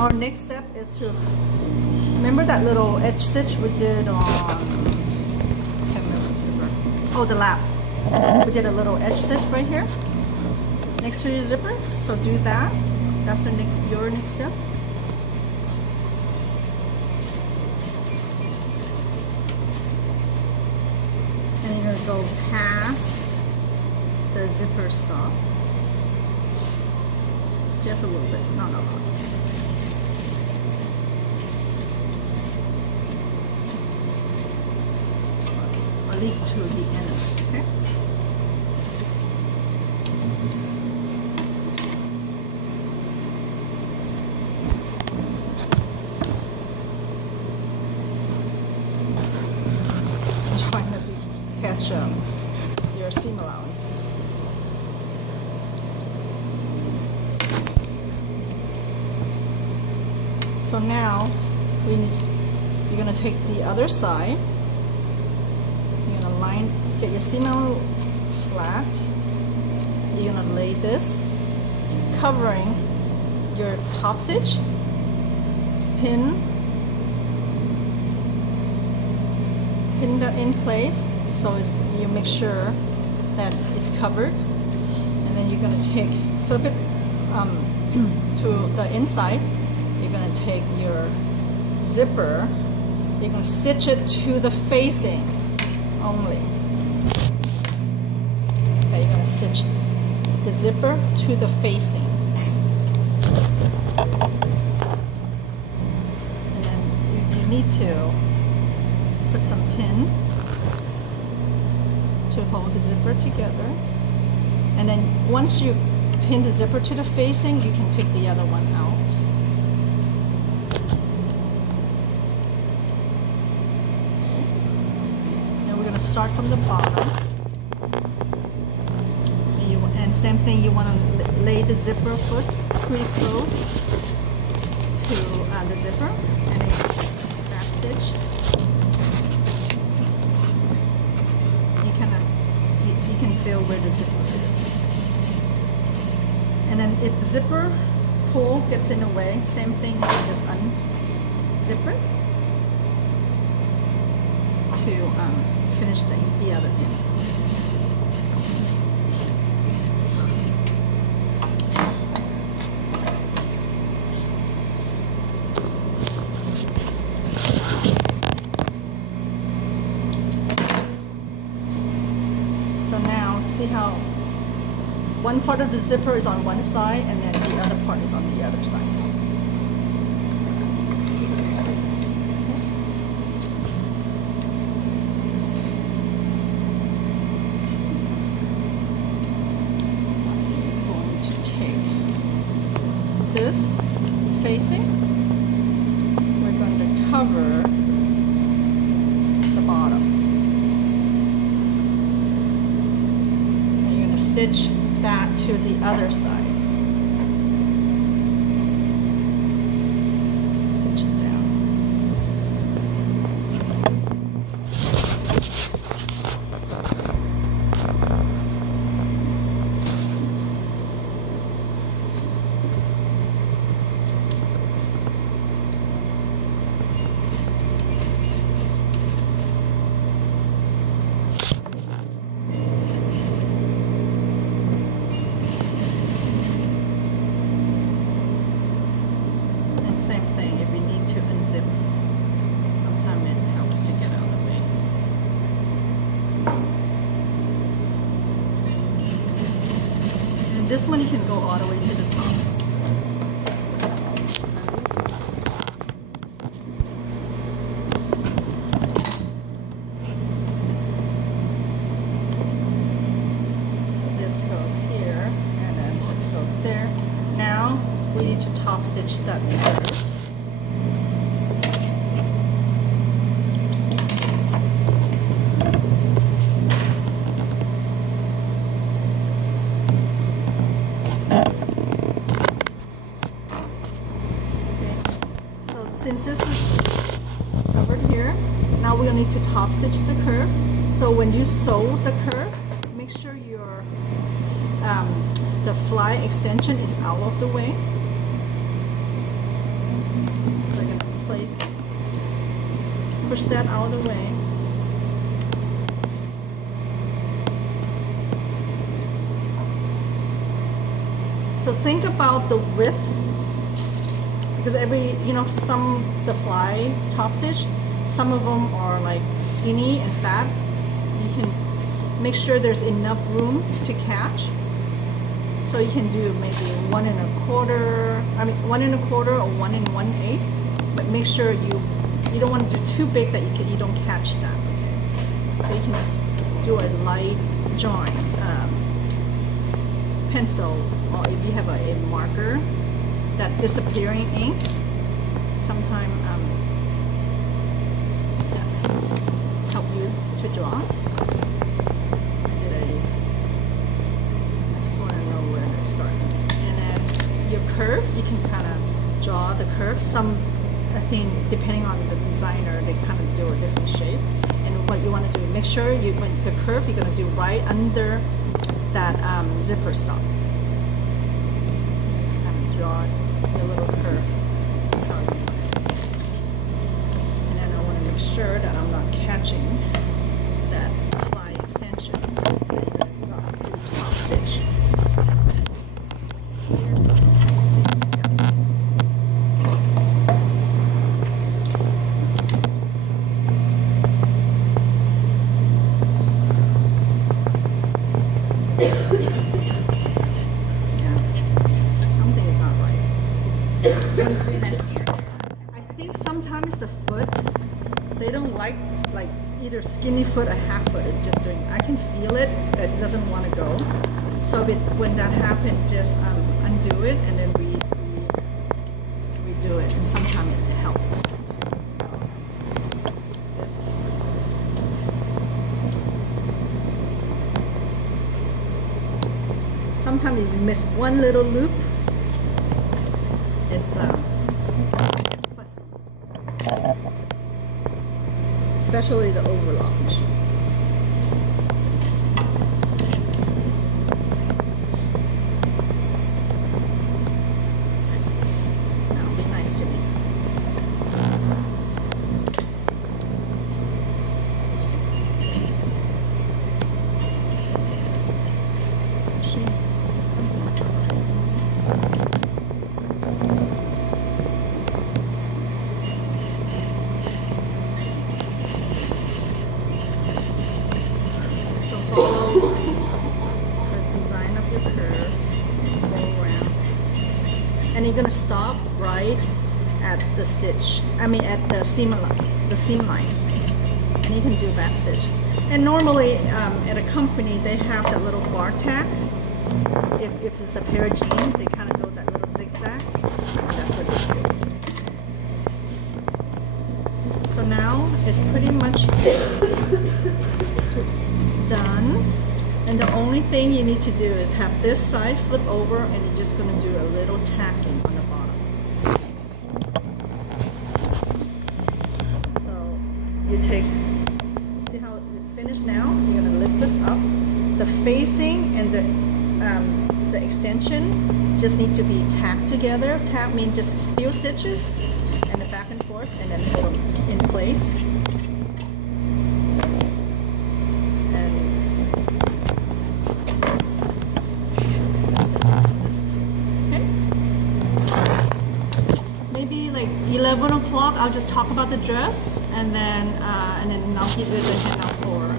our next step is to, remember that little edge stitch we did on, I can't remember the zipper. Oh, the lap. We did a little edge stitch right here next to your zipper. So do that. That's your next step. And you're gonna go past the zipper stop. Just a little bit, not a lot. Or at least to the end of it, okay? I'm trying not to catch your seam allowance. So now you're gonna take the other side. You're gonna get your seam allowance flat. You're gonna lay this, covering your top stitch, pin that in place, so you make sure that it's covered, and then you're gonna flip it to the inside. You're going to take your zipper, you're going to stitch it to the facing only. Okay, you're going to stitch the zipper to the facing. And then you need to put some pin to hold the zipper together. And then once you pin the zipper to the facing, you can take the other one out. Start from the bottom, and same thing, you want to lay the zipper foot pretty close to the zipper, and then back stitch. You can feel where the zipper is, and then if the zipper pull gets in the way, same thing, you can just unzip it to finish the other end. So now see how one part of the zipper is on one side and then the other part is on the other side. This facing, we're going to cover the bottom. And you're going to stitch that to the other side. Stitch it down. This one you can go all the way to the top. So this goes here, and then this goes there. Now we need to top stitch that curve. Since this is covered here, now we're going to need to top stitch the curve. So when you sew the curve, make sure your the fly extension is out of the way. push that out of the way. So think about the width, because every, you know, the fly top stitch, some of them are like skinny and fat. You can make sure there's enough room to catch. So you can do maybe 1 1/4, I mean 1 1/4 or 1 1/8, but make sure you don't want to do too big that you don't catch that. So you can do a light join, pencil, or if you have a marker, that disappearing ink, sometime help you to draw. Curve, you can kind of draw the curve. Some, I think, depending on the designer, they kind of do a different shape. And what you want to do, make sure when the curve, you're going to do right under that zipper stop. Kind of draw a little curve. And then I want to make sure that I'm not catching that fly extension. Top stitch. I think sometimes the foot, they don't like either skinny foot or half foot is just doing, I can feel it, that it doesn't want to go. So when that happens, just undo it and then redo it, and sometimes it helps. Sometimes if you miss one little loop, it's fussy. Especially the overlock machines. That'll be nice to me. And you're gonna stop right at the stitch. I mean, at the seam line, and you can do back stitch. And normally, at a company, they have that little bar tack. If it's a pair of jeans, they kind of go that little zigzag. That's what they do. So now it's pretty much done. And the only thing you need to do is have this side flip over, and you're just going to do a little tacking on the bottom. So you take, see how it's finished now? You're going to lift this up. The facing and the extension just need to be tacked together. Tack means just a few stitches and the back and forth, and then hold them in place. Maybe like 11 o'clock, I'll just talk about the dress, and then I'll give you the handout for